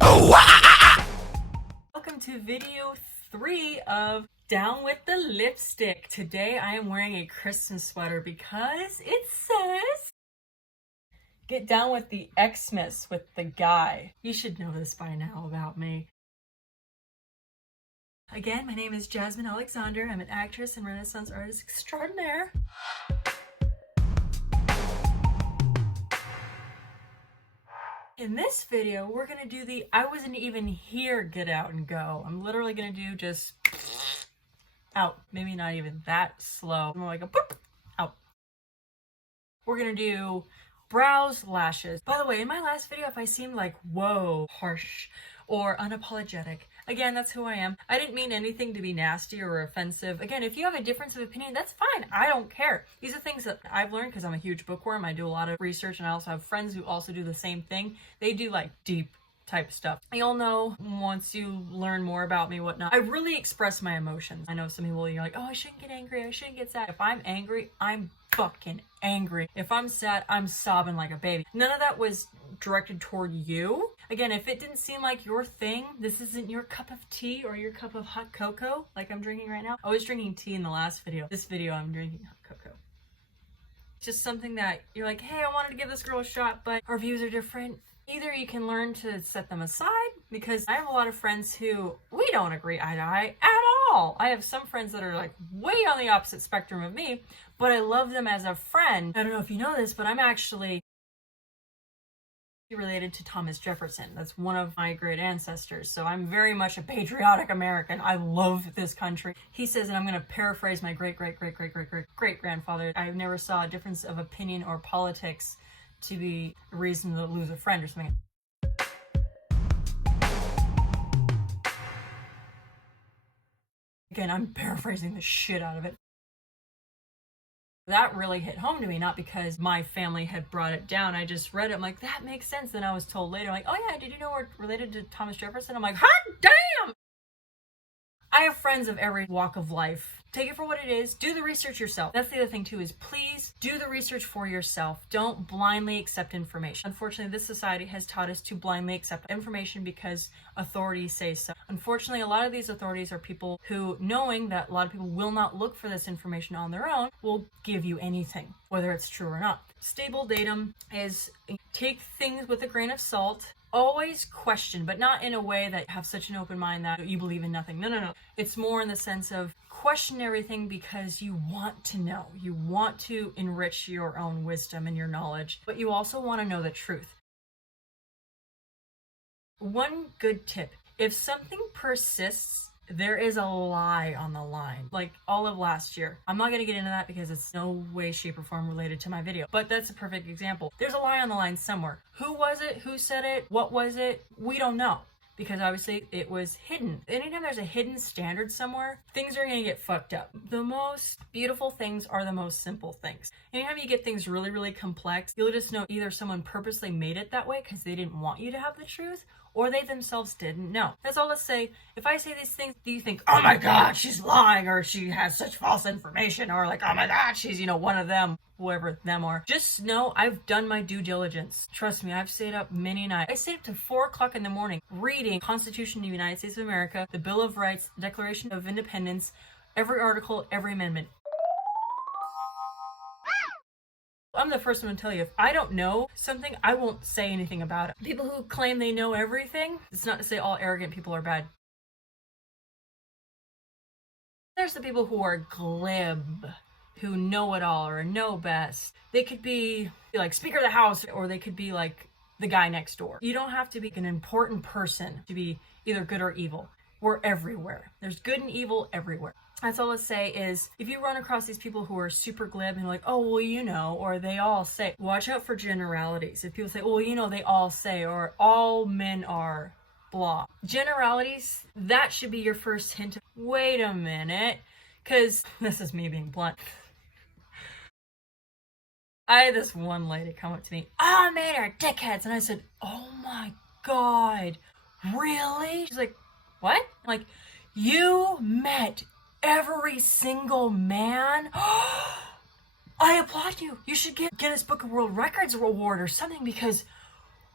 Welcome to video 3 of Down with the Lipstick. Today I am wearing a Christmas sweater because it says, "Get down with the Xmas with the guy." You should know this by now about me. Again, my name is Jasmine Alexander. I'm an actress and Renaissance artist extraordinaire. In this video, we're gonna do the I wasn't even here get out and go. I'm literally gonna do just out. Maybe not even that slow. More like a boop, out. We're gonna do brows, lashes. By the way, in my last video, if I seemed like, whoa, harsh or unapologetic, again, that's who I am. I didn't mean anything to be nasty or offensive. Again, if you have a difference of opinion, that's fine. I don't care. These are things that I've learned because I'm a huge bookworm. I do a lot of research, and I also have friends who also do the same thing. They do like deep type stuff. You'll know once you learn more about me, whatnot. I really express my emotions. I know some people, you're like, oh, I shouldn't get angry. I shouldn't get sad. If I'm angry, I'm fucking angry. If I'm sad, I'm sobbing like a baby. None of that was directed toward you. Again, if it didn't seem like your thing, this isn't your cup of tea or your cup of hot cocoa like I'm drinking right now. I was drinking tea in the last video. This video, I'm drinking hot cocoa. It's just something that you're like, hey, I wanted to give this girl a shot, but our views are different. Either you can learn to set them aside, because I have a lot of friends who we don't agree eye to eye at all. I have some friends that are like way on the opposite spectrum of me, but I love them as a friend. I don't know if you know this, but I'm actually related to Thomas Jefferson. That's one of my great ancestors. So I'm very much a patriotic American. I love this country. He says, and I'm going to paraphrase my great-great-great-great-great-great-grandfather, I never saw a difference of opinion or politics to be a reason to lose a friend or something. Again, I'm paraphrasing the shit out of it. That really hit home to me, not because my family had brought it down. I just read it. I'm like, that makes sense. Then I was told later, like, oh yeah, did you know we're related to Thomas Jefferson? I'm like, hot damn! I have friends of every walk of life. Take it for what it is. Do the research yourself. That's the other thing too, is please do the research for yourself. Don't blindly accept information. Unfortunately, this society has taught us to blindly accept information because authorities say so. Unfortunately, a lot of these authorities are people who, knowing that a lot of people will not look for this information on their own, will give you anything, whether it's true or not. Stable datum is take things with a grain of salt. Always question, but not in a way that you have such an open mind that you believe in nothing. No. It's more in the sense of question everything because you want to know. You want to enrich your own wisdom and your knowledge, but you also want to know the truth. One good tip, if something persists, there is a lie on the line, like all of last year. I'm not going to get into that because it's no way, shape, or form related to my video, but that's a perfect example. There's a lie on the line somewhere. Who was it? Who said it? What was it? We don't know, because obviously it was hidden. Anytime there's a hidden standard somewhere, things are going to get fucked up. The most beautiful things are the most simple things. Anytime you get things really, really complex, you'll just know either someone purposely made it that way because they didn't want you to have the truth, or they themselves didn't know. That's all to say, if I say these things, do you think, oh my God, she's lying, or she has such false information, or like, oh my God, she's, one of them, whoever them are. Just know I've done my due diligence. Trust me, I've stayed up many nights. I stayed up to 4 o'clock in the morning reading Constitution of the United States of America, the Bill of Rights, the Declaration of Independence, every article, every amendment. I'm the first one to tell you, if I don't know something, I won't say anything about it. People who claim they know everything, it's not to say all arrogant people are bad. There's the people who are glib, who know it all or know best. They could be like Speaker of the House, or they could be like the guy next door. You don't have to be an important person to be either good or evil. We're everywhere. There's good and evil everywhere. That's all I'll say is, if you run across these people who are super glib and like, oh, well, or they all say, watch out for generalities. If people say, well, they all say, or all men are, blah. Generalities, that should be your first hint of, wait a minute, because this is me being blunt. I had this one lady come up to me, oh, men are dickheads. And I said, oh my God, really? She's like, what? I'm like, you met every single man? I applaud you. You should get Guinness Book of World Records award or something, because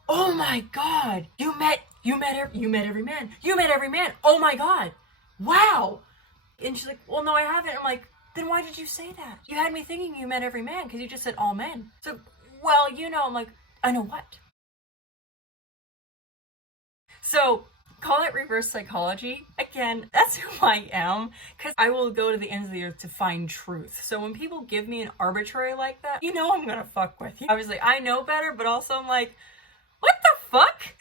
oh my God, you met you met every man. You met every man. Oh my God. Wow. And she's like, well, no, I haven't. I'm like, then why did you say that? You had me thinking you met every man because you just said all men. So, well, you know, I'm like, I know what? So, call it reverse psychology. Again, that's who I am, because I will go to the ends of the earth to find truth. So when people give me an arbitrary like that, you know I'm gonna fuck with you. Obviously, I know better, but also I'm like, what the fuck?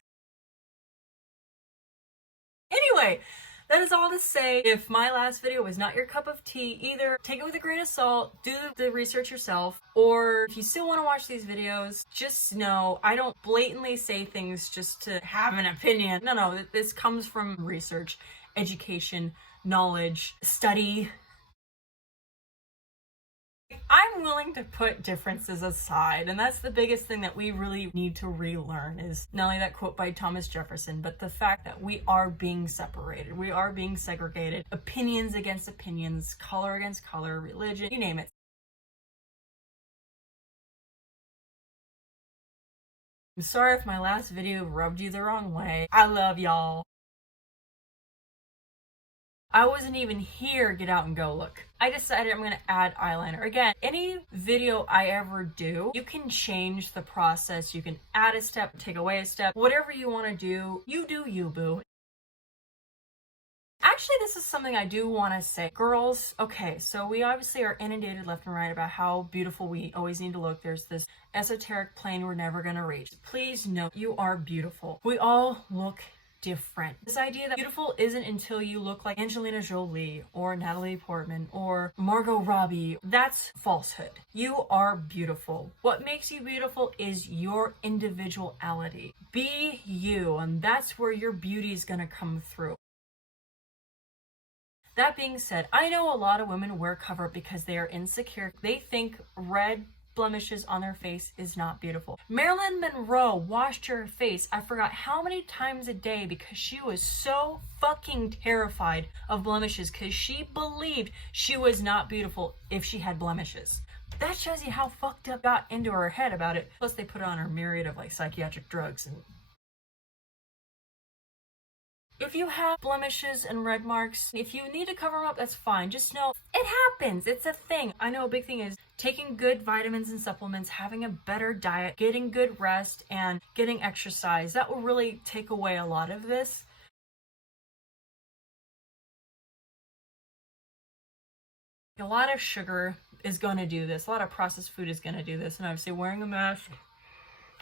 Anyway, that is all to say, if my last video was not your cup of tea, either take it with a grain of salt, do the research yourself, or if you still want to watch these videos, just know I don't blatantly say things just to have an opinion. No, this comes from research, education, knowledge, study. I'm willing to put differences aside, and that's the biggest thing that we really need to relearn, is not only that quote by Thomas Jefferson, but the fact that we are being separated, we are being segregated, opinions against opinions, color against color, religion, you name it. I'm sorry if my last video rubbed you the wrong way. I love y'all. I wasn't even here, get out and go. Look, I decided I'm gonna add eyeliner. Again, any video I ever do, you can change the process. You can add a step, take away a step, whatever you wanna do, you do you, boo. Actually, this is something I do want to say. Girls, okay, so we obviously are inundated left and right about how beautiful we always need to look. There's this esoteric plane we're never gonna reach. Please know you are beautiful. We all look different. This idea that beautiful isn't until you look like Angelina Jolie or Natalie Portman or Margot Robbie, that's falsehood. You are beautiful. What makes you beautiful is your individuality. Be you, and that's where your beauty is gonna come through. That being said, I know a lot of women wear cover-up because they are insecure. They think red blemishes on their face is not beautiful. Marilyn Monroe washed her face, I forgot how many times a day, because she was so fucking terrified of blemishes, because she believed she was not beautiful if she had blemishes. That shows you how fucked up got into her head about it. Plus they put on her myriad of like psychiatric drugs. And if you have blemishes and red marks, if you need to cover them up, that's fine. Just know it happens. It's a thing. I know a big thing is taking good vitamins and supplements, having a better diet, getting good rest, and getting exercise. That will really take away a lot of this. A lot of sugar is going to do this. A lot of processed food is going to do this. And obviously wearing a mask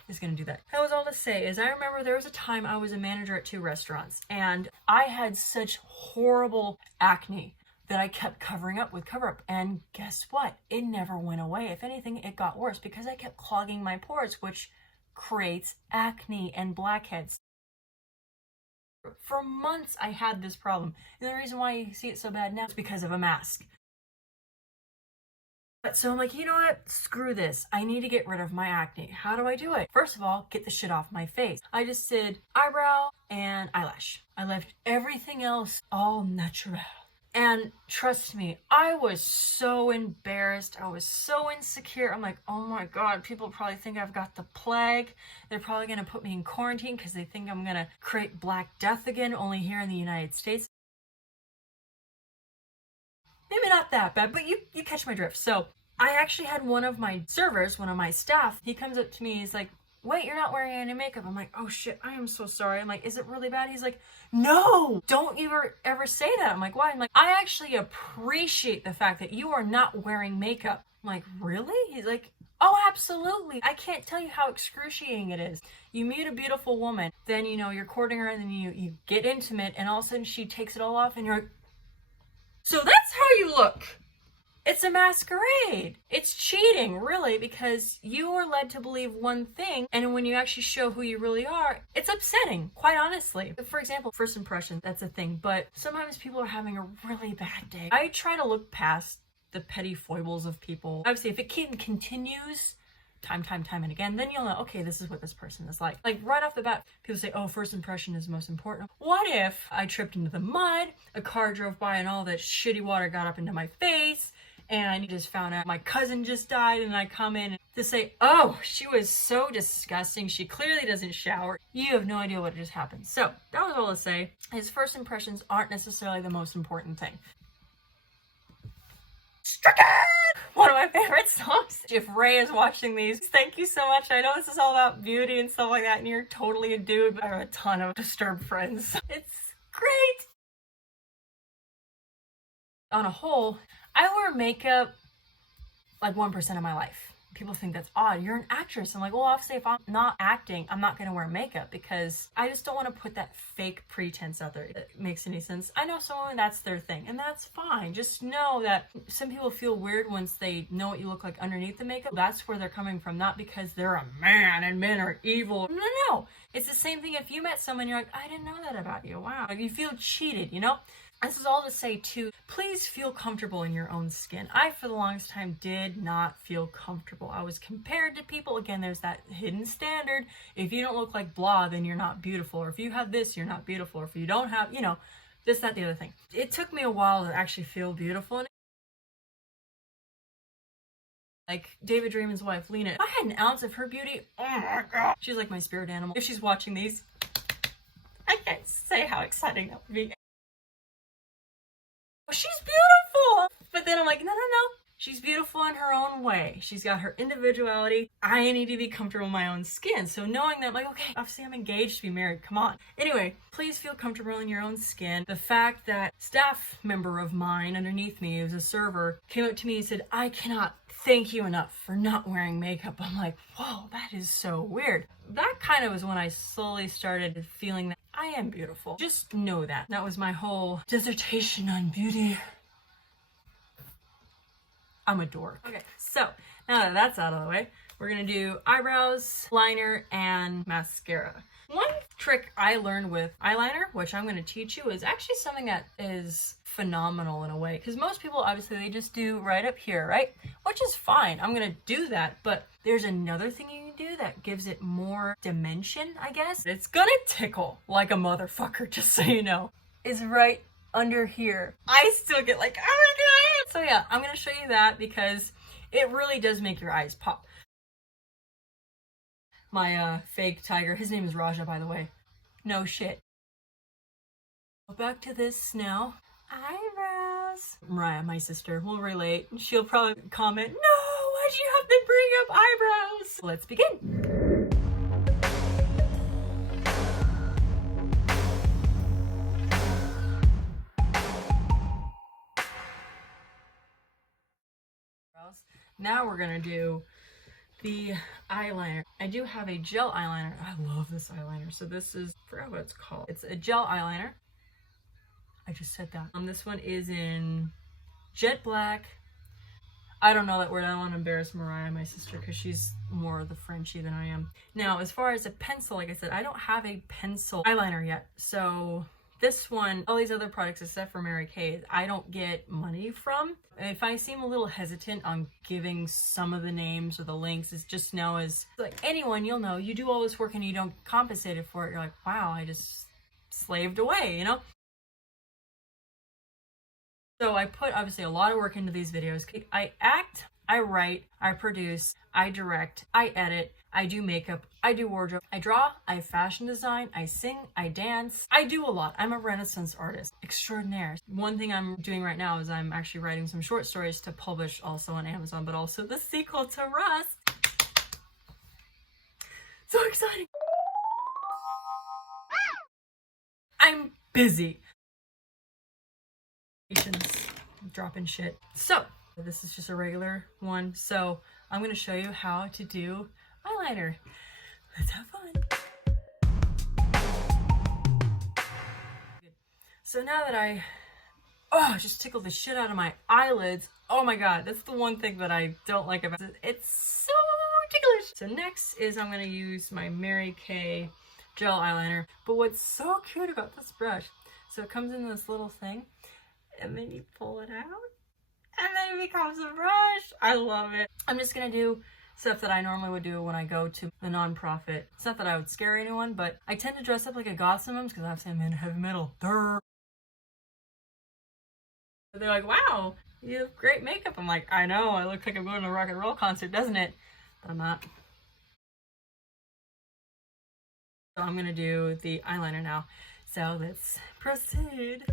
is going to do that. That was all to say is I remember there was a time I was a manager at 2 restaurants and I had such horrible acne that I kept covering up with cover-up, and guess what? It never went away. If anything, it got worse because I kept clogging my pores, which creates acne and blackheads. For months I had this problem, and the reason why you see it so bad now is because of a mask. So I'm like, you know what? Screw this. I need to get rid of my acne. How do I do it? First of all, get the shit off my face. I just did eyebrow and eyelash. I left everything else all natural. And trust me, I was so embarrassed. I was so insecure. I'm like, oh my God, people probably think I've got the plague. They're probably gonna put me in quarantine because they think I'm gonna create Black Death again, only here in the United States. Maybe not that bad, but you catch my drift. So I actually had one of my servers, one of my staff, he comes up to me, he's like, wait, you're not wearing any makeup. I'm like, oh shit, I am so sorry. I'm like, is it really bad? He's like, no, don't ever say that. I'm like, why? I'm like, I actually appreciate the fact that you are not wearing makeup. I'm like, really? He's like, oh, absolutely. I can't tell you how excruciating it is. You meet a beautiful woman, then, you know, you're courting her, and then you get intimate, and all of a sudden she takes it all off, and you're like, so that's how you look. It's a masquerade. It's cheating, really, because you are led to believe one thing, and when you actually show who you really are, it's upsetting, quite honestly. For example, first impression, that's a thing, but sometimes people are having a really bad day. I try to look past the petty foibles of people. Obviously, if it continues time and again, then you'll know, okay, this is what this person is like. Like right off the bat, people say, oh, first impression is most important. What if I tripped into the mud, a car drove by and all that shitty water got up into my face, and you just found out my cousin just died, and I come in to say, oh, she was so disgusting, she clearly doesn't shower. You have no idea what just happened. So that was all to say. His first impressions aren't necessarily the most important thing. Stricken! One of my favorite songs. If Ray is watching these, thank you so much. I know this is all about beauty and stuff like that, and you're totally a dude, but I have a ton of disturbed friends. It's great. On a whole, I wear makeup like 1% of my life. People think that's odd. You're an actress. I'm like, well, obviously if I'm not acting, I'm not gonna wear makeup because I just don't want to put that fake pretense out there. If it makes any sense. I know someone that's their thing, and that's fine. Just know that some people feel weird once they know what you look like underneath the makeup. That's where they're coming from, not because they're a man and men are evil. No. It's the same thing if you met someone, you're like, I didn't know that about you. Wow. Like, you feel cheated, you know? This is all to say too, please feel comfortable in your own skin. I, for the longest time, did not feel comfortable. I was compared to people. Again, there's that hidden standard. If you don't look like blah, then you're not beautiful. Or if you have this, you're not beautiful. Or if you don't have, you know, this, that, the other thing. It took me a while to actually feel beautiful. Like David Draymond's wife, Lena, if I had an ounce of her beauty, oh my God. She's like my spirit animal. If she's watching these, I can't say how exciting that would be. She's beautiful! But then I'm like, no. She's beautiful in her own way. She's got her individuality. I need to be comfortable in my own skin. So knowing that, I'm like, okay, obviously I'm engaged to be married. Come on. Anyway, please feel comfortable in your own skin. The fact that staff member of mine underneath me, who's a server, came up to me and said, I cannot thank you enough for not wearing makeup. I'm like, whoa, that is so weird. That kind of was when I slowly started feeling that I am beautiful. Just know that. That was my whole dissertation on beauty. I'm a dork. Okay, so now that that's out of the way, we're gonna do eyebrows, liner, and mascara. One trick I learned with eyeliner, which I'm gonna teach you, is actually something that is phenomenal in a way. Because most people, obviously, they just do right up here, right? Which is fine. I'm gonna do that, but there's another thing you can do that gives it more dimension, I guess. It's gonna tickle like a motherfucker, just so you know. Is right under here. I still get like, oh my God. So yeah, I'm gonna show you that because it really does make your eyes pop. My fake tiger, his name is Raja, by the way. No shit. Back to this now. Eyebrows. Mariah, my sister, will relate. She'll probably comment, no, why'd you have to bring up eyebrows? Let's begin. Now we're gonna do the eyeliner. I do have a gel eyeliner. I love this eyeliner. So this is, I forgot what it's called. It's a gel eyeliner. I just said that. This one is in jet black. I don't know that word. I don't want to embarrass Mariah, my sister, because she's more the Frenchy than I am. Now, as far as a pencil, like I said, I don't have a pencil eyeliner yet. So this one, all these other products except for Mary Kay, I don't get money from. If I seem a little hesitant on giving some of the names or the links, it's just know as like anyone, you'll know, you do all this work and you don't get compensated for it. You're like, wow, I just slaved away, you know? So I put obviously a lot of work into these videos. I act, I write, I produce, I direct, I edit, I do makeup, I do wardrobe, I draw, I fashion design, I sing, I dance. I do a lot. I'm a Renaissance artist extraordinaire. One thing I'm doing right now is I'm actually writing some short stories to publish also on Amazon, but also the sequel to Rust. So exciting. I'm busy. Dropping shit. So this is just a regular one. So I'm going to show you how to do eyeliner. Let's have fun. So now that I just tickled the shit out of my eyelids. Oh my God, that's the one thing that I don't like about it. It's so ticklish. So next is I'm going to use my Mary Kay gel eyeliner. But what's so cute about this brush, so it comes in this little thing, and then you pull it out, and then it becomes a brush. I love it. I'm just gonna do stuff that I normally would do when I go to the nonprofit. It's not that I would scare anyone, but I tend to dress up like a goth sometimes because obviously I'm in heavy metal. They're like, wow, you have great makeup. I'm like, I know, I look like I'm going to a rock and roll concert, doesn't it? But I'm not. So I'm gonna do the eyeliner now. So let's proceed.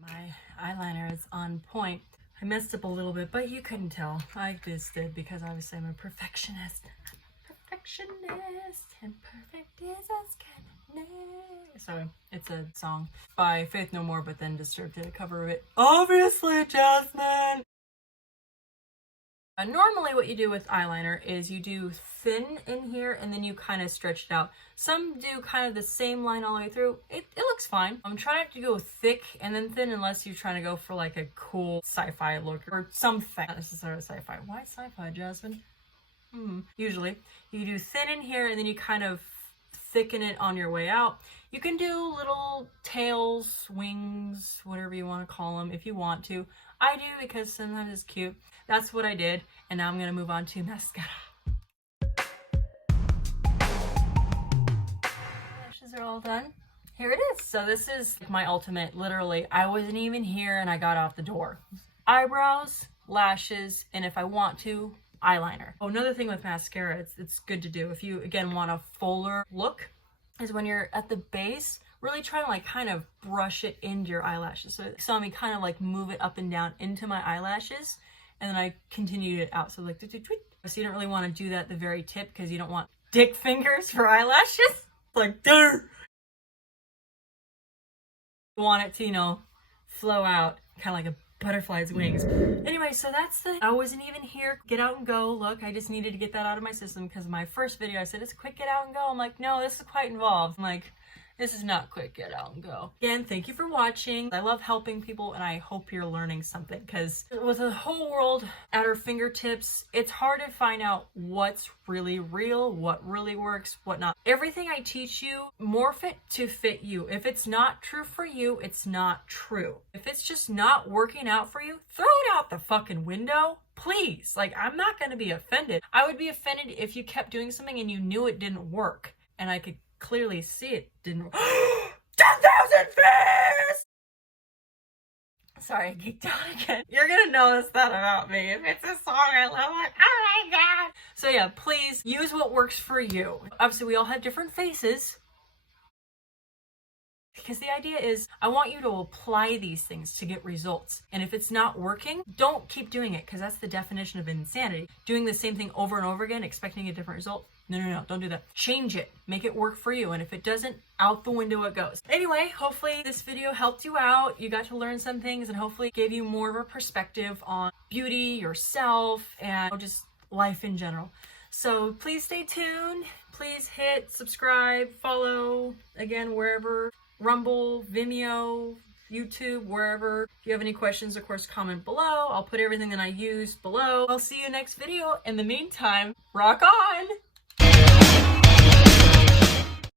My eyeliner is on point. I messed up a little bit, but you couldn't tell. I just did because obviously I'm a perfectionist. Perfectionist and perfect is as can. Sorry, it's a song by Faith No More, but then Disturbed did a cover of it. Obviously, Jasmine! Normally what you do with eyeliner is you do thin in here and then you kind of stretch it out. Some do kind of the same line all the way through. It looks fine. I'm trying not to go thick and then thin unless you're trying to go for like a cool sci-fi look or something. Not necessarily sci-fi. Why sci-fi, Jasmine? Usually. You do thin in here and then you kind of thicken it on your way out. You can do little tails, wings, whatever you want to call them if you want to. I do because sometimes it's cute. That's what I did. And now I'm going to move on to mascara. Lashes are all done. Here it is. So this is my ultimate, literally, I wasn't even here and I got out the door. Eyebrows, lashes, and if I want to, eyeliner. Oh, another thing with mascara, it's good to do if you, again, want a fuller look, is when you're at the base, really try to like kind of brush it into your eyelashes. So you saw me kind of like move it up and down into my eyelashes, and then I continued it out. So like, so you don't really want to do that at the very tip because you don't want dick fingers for eyelashes. Like, you want it to, you know, flow out, kind of like a butterfly's wings. Anyway, so that's the I wasn't even here, get out and go look. I just needed to get that out of my system because my first video I said it's a quick get out and go. I'm like, no, this is quite involved. I'm like, this is not quick get out and go. Again, thank you for watching. I love helping people and I hope you're learning something because with the whole world at our fingertips, it's hard to find out what's really real, what really works, what not. Everything I teach you, morph it to fit you. If it's not true for you, it's not true. If it's just not working out for you, throw it out the fucking window. Please. Like, I'm not going to be offended. I would be offended if you kept doing something and you knew it didn't work and I could clearly see it didn't. 10,000 fears! Sorry, I geeked out again. You're gonna notice that about me. If it's a song I love, like, oh my god. So yeah, please use what works for you. Obviously, we all have different faces. Because the idea is, I want you to apply these things to get results. And if it's not working, don't keep doing it, because that's the definition of insanity. Doing the same thing over and over again, expecting a different result. No, don't do that. Change it. Make it work for you. And if it doesn't, out the window it goes. Anyway, hopefully this video helped you out. You got to learn some things and hopefully gave you more of a perspective on beauty, yourself, and just life in general. So please stay tuned. Please hit subscribe, follow, again, wherever. Rumble, Vimeo, YouTube, wherever. If you have any questions, of course, comment below. I'll put everything that I use below. I'll see you next video. In the meantime, rock on!